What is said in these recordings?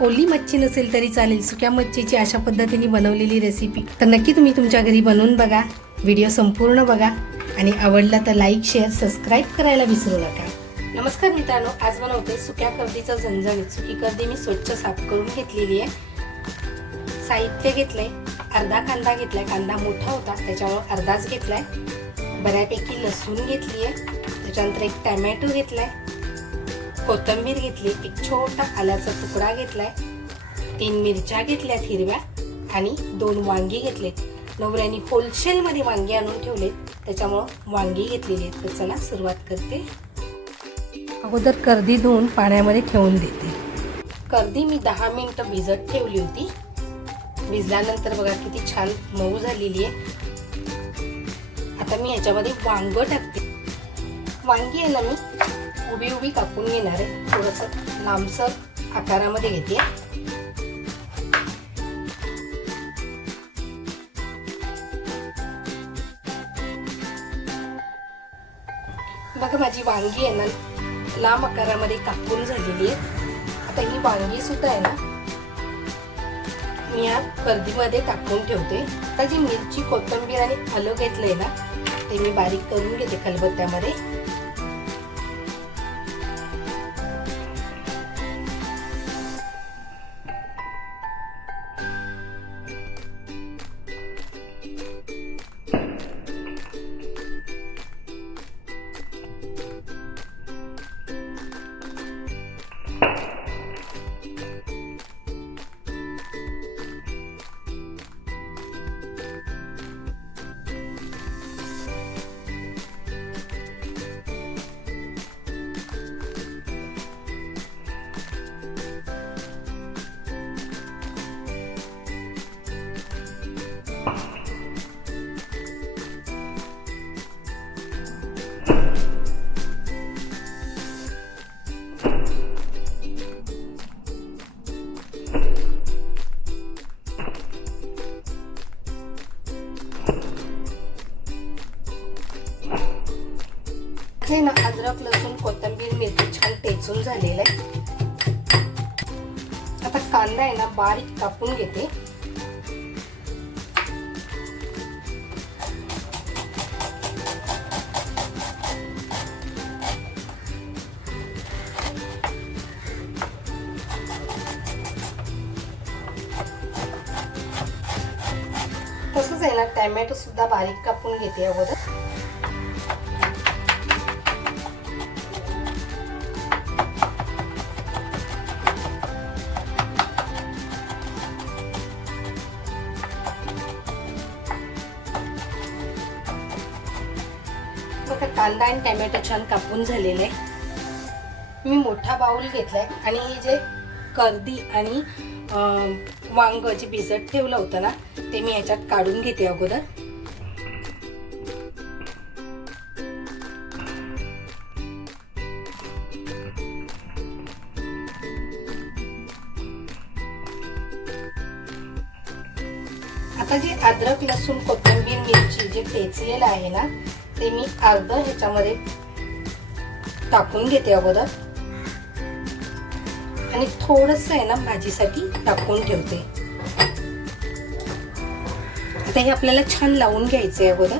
ओली मच्छी नसेल तरी चालेल. सुक्या मच्छीची अशा पद्धतीने बनवलेली रेसिपी तर नक्की तुम्ही तुमच्या घरी बनवून बघा. व्हिडिओ संपूर्ण बघा. आणि आवडला तर लाईक शेअर सबस्क्राईब करायला विसरू नका. नमस्कार मित्रांनो आज बनवते सुक्या कर्दीचा झणझणीत. सुकी कर्दी मी स्वच्छ साफ करून घेतलेली आहे. साहित्य घेतलंय अर्धा कांदा घेतलाय. कांदा मोठा होता त्याच्यामुळे अर्धाच घेतलाय. बऱ्यापैकी लसूण घेतली आहे त्याच्यानंतर एक टॅमॅटो घेतलाय. कोथिंबीर घेतली एक छोटा आल्याचा तुकडा घेतलाय. तीन मिरच्या घेतल्यात हिरव्या आणि दोन वांगी घेतले नवऱ्याने होलसेलमध्ये वांगी आणून ठेवले त्याच्यामुळं वांगी घेतलेली आहेत. तर चला सुरुवात करते. अगोदर कर्दी धुवून पाण्यामध्ये ठेवून देते. कर्दी मी दहा मिनटं भिजत ठेवली होती. भिजल्यानंतर बघा किती छान मऊ झालेली आहे. आता मी याच्यामध्ये वांग टाकते. वांगी आहे ना मी? उभी उभी कापून घेणार आहे. थोडंसं लांबसर आकारामध्ये घेते. बघा माझी वांगी आहे ना लांब आकारामध्ये कापून झालेली आहे. आता ही वांगी सुद्धा आहे ना मी या कर्दीमध्ये टाकून ठेवते. आता जी मिरची कोथिंबीर आणि आलं घेतलंय ना ते मी बारीक करून घेते खलबत्त्यामध्ये. हे ना अद्रक लसूण कोथिंबीर मिरची छान टेचून झालेलं आहे. आता कांदा आहे ना बारीक कापून घेते. टॅमॅटो सुद्धा बारीक कापून घेते अगोदर. बघा कांदा आणि टॅमॅटो छान कापून झालेले आहे. मी मोठा बाऊल घेतलाय आणि हे जे कर्दी आणि वांग जे भिजत ठेवलं होतं ना ते मी याच्यात काढून घेते अगोदर. आता जे अद्रक लसूण कोथिंबीर मिरची जे टेचलेलं आहे ना ते मी अर्ध ह्याच्यामध्ये टाकून घेते अगोदर. आणि थोडस आहे ना भाजीसाठी टाकून ठेवते. आता हे आपल्याला छान लावून घ्यायचं आहे अगोदर.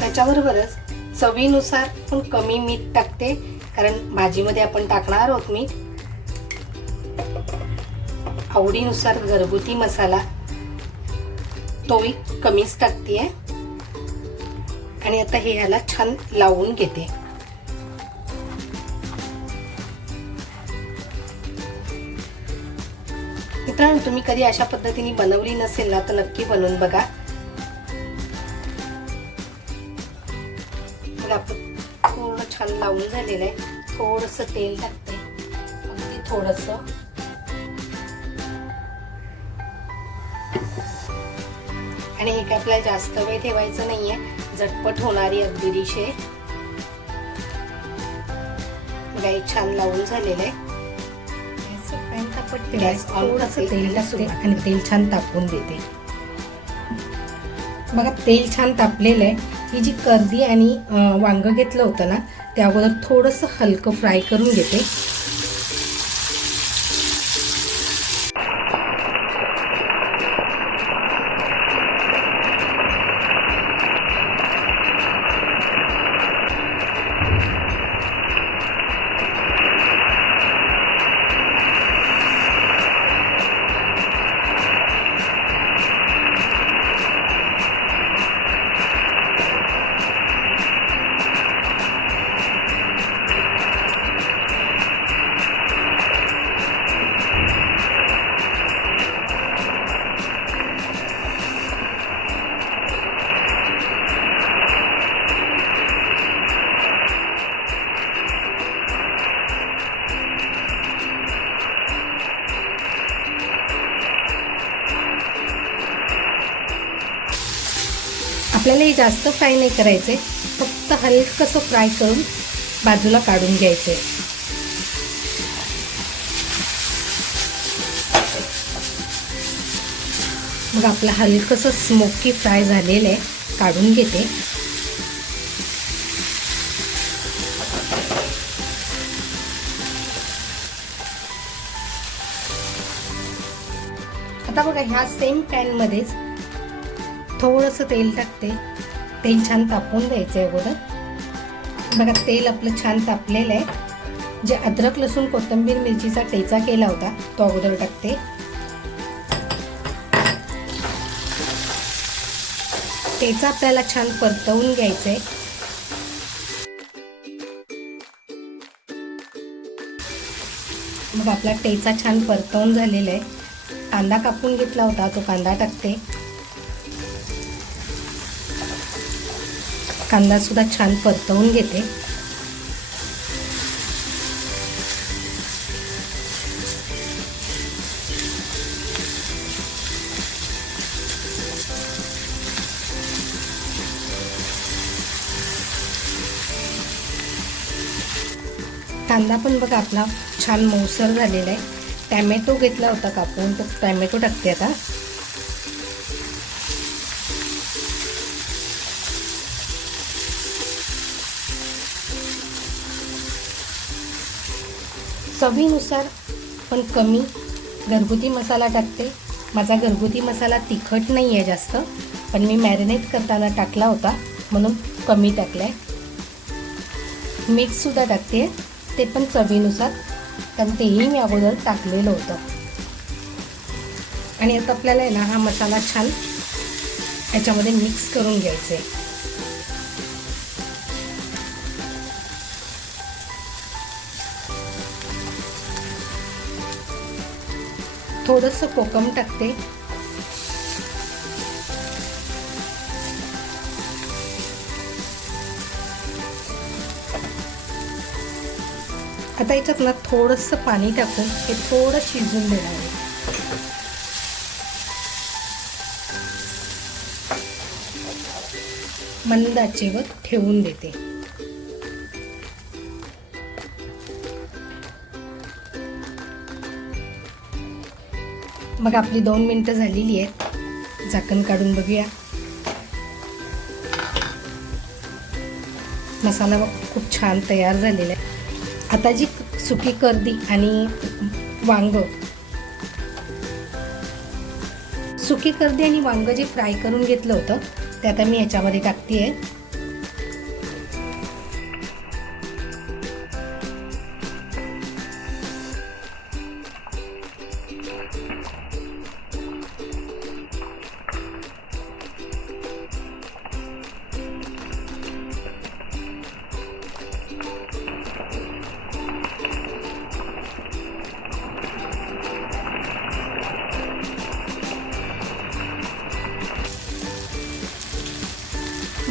त्याच्याबरोबरच चवीनुसार पण कमी मीठ टाकते कारण भाजीमध्ये आपण टाकणार आहोत मीठ. आवडीनुसार घरगुती मसाला तोही कमीच टाकते आहे आणि आता हे ह्याला छान लावून घेते. मित्रांनो तुम्ही कधी अशा पद्धतीने बनवली नसेल ना तर नक्की बनवून बघा. आपण पूर्ण छान लावून झालेलं आहे. थोडस तेल टाकते. अगदी थोडस. आणि हे काय आपल्याला जास्त वेळ ठेवायचं नाहीये. झटपट होणारी अगदी डिश आहे. बघा हे छान लावून झालेलं आहे. गॅस करते तेल टाकते आणि तेल छान तापवून देते. बघा तेल छान तापलेलं आहे. ही जी कर्दी आणि वांग घेतलं होतं ना त्या अगोदर थोडंसं हलकं फ्राय करून घेते. आपल्याला हे जास्त फ्राय नाही करायचे. फक्त हलकंसं फ्राय करून बाजूला काढून घ्यायचे. मग आपलं हलकंसं स्मोकी फ्राय झालेलं आहे. काढून घेते. आता बघा ह्या सेम पॅनमध्येच थोडंसं तेल टाकते. तेल छान तापवून द्यायचं आहे अगोदर. बघा तेल आपलं छान तापलेलं आहे. जे अद्रक लसूण कोथिंबीर मिरचीचा ठेचा केला होता तो अगोदर टाकते. ठेचा आपल्याला छान परतवून घ्यायचं आहे मग आपला ठेचा छान परतवून झालेला आहे. कांदा कापून घेतला होता तो कांदा टाकते. कांदासुद्धा छान परतवून घेते. कांदा पण बघा आपला छान मऊसर झालेला आहे. टॅमॅटो घेतला होता कापून तो टॅमॅटो टाकते आता. चवीनुसार पण कमी. घरगुती मसाला टाकते. माझा घरगुती मसाला तिखट नाही आहे जास्त. पण मी मॅरिनेट करताना टाकला होता. म्हणून कमी टाकला आहे मीठसुद्धा टाकते. ते पण चवीनुसार. कारण तेही मी अगोदर टाकलेलं होतं. आणि आता आपल्याला आहे ना हा मसाला छान याच्यामध्ये मिक्स करून घ्यायचा आहे थोडंसं कोकम टाकते. आता याच्यात ना थोडंसं पाणी टाकून हे थोडं शिजून देणार आहे. मंद ठेवून देते. मग आपली दोन मिनटं झालेली आहेत. झाकण काढून बघूया. मसाला खूप छान तयार झालेला आहे. आता जी सुकी कर्दी आणि वांग सुकी कर्दी आणि वांग जे फ्राय करून घेतलं होतं ते आता मी याच्यामध्ये टाकते आहे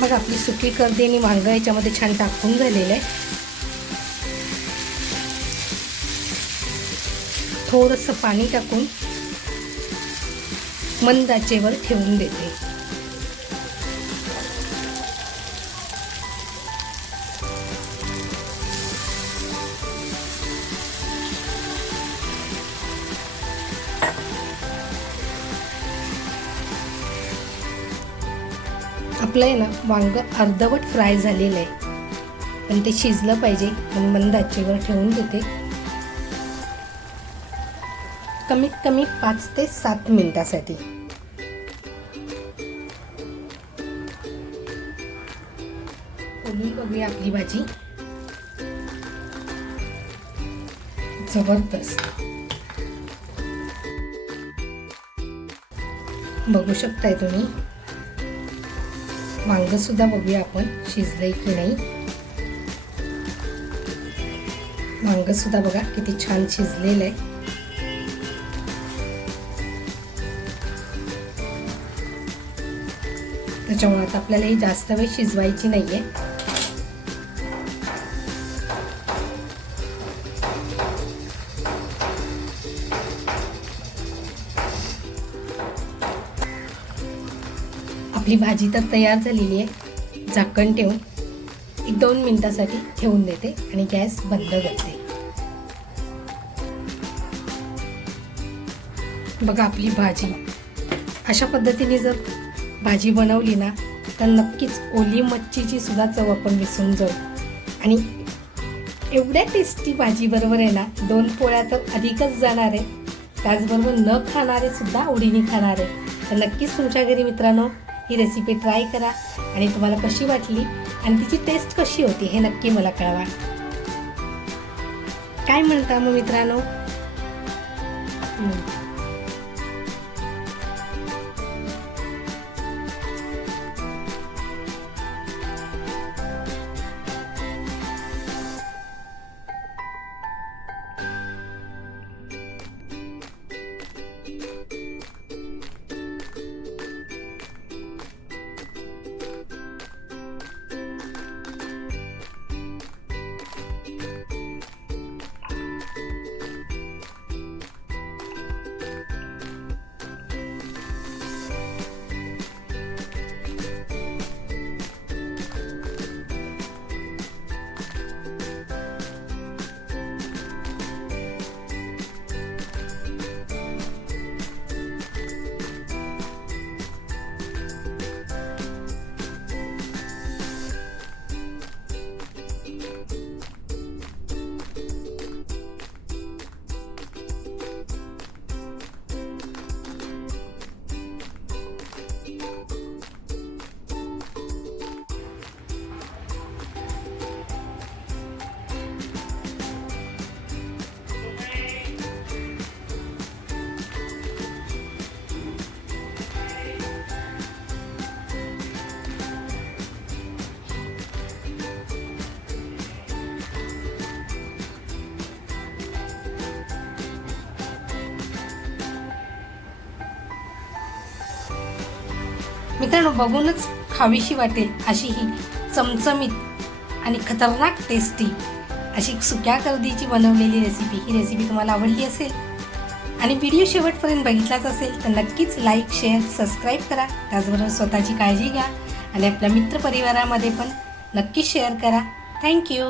मग आपली सुकी कर्दी आणि वांग याच्यामध्ये छान टाकून झालेलं आहे. थोडंसं पाणी टाकून मंदाचेवर ठेवून देते. आपलं आहे ना वांगं अर्धवट फ्राय झालेलं आहे. पण ते शिजलं पाहिजे म्हणून मंद आचेवर ठेवून देते. कमीत कमी पाच ते सात मिनिटासाठी. बघूया आपली भाजी. जबरदस्त. बघू शकताय तुम्ही. वांगंसुद्धा बघूया आपण शिजलंय की नाही. वांगसुद्धा बघा किती छान शिजलेलं आहे त्याच्यामुळे आता आपल्याला ही जास्त वेळ शिजवायची नाही आहे आपली भाजी तर तयार झालेली आहे. झाकण ठेवून एक दोन मिनटासाठी ठेवून देते आणि गॅस बंद करते. बघा आपली भाजी. अशा पद्धतीने जर भाजी बनवली ना तर नक्कीच ओली मच्छीची सुद्धा चव आपण विसरून जाऊ. आणि एवढ्या टेस्टी भाजी बरोबर आहे ना दोन पोळ्या तर अधिकच जाणार आहे. त्याचबरोबर न खाणारे सुद्धा आवडीने खाणार आहे. तर नक्कीच तुमच्या घरी मित्रांनो ही रेसिपी ट्राय करा आणि तुम्हाला कशी वाटली आणि तिची टेस्ट कशी होती हे नक्की मला कळवा. काय म्हणता मग मित्रांनो? मित्रांनो बघूनच खावीशी वाटेल अशी ही चमचमीत आणि खतरनाक टेस्टी अशी सुक्या करदीची बनवलेली रेसिपी ही रेसिपी तुम्हाला आवडली असेल आणि व्हिडिओ शेवटपर्यंत बघितलाच असेल तर नक्कीच लाईक शेअर सबस्क्राईब करा. त्याचबरोबर स्वतःची काळजी घ्या आणि आपल्या मित्रपरिवारामध्ये पण नक्कीच शेअर करा. थँक्यू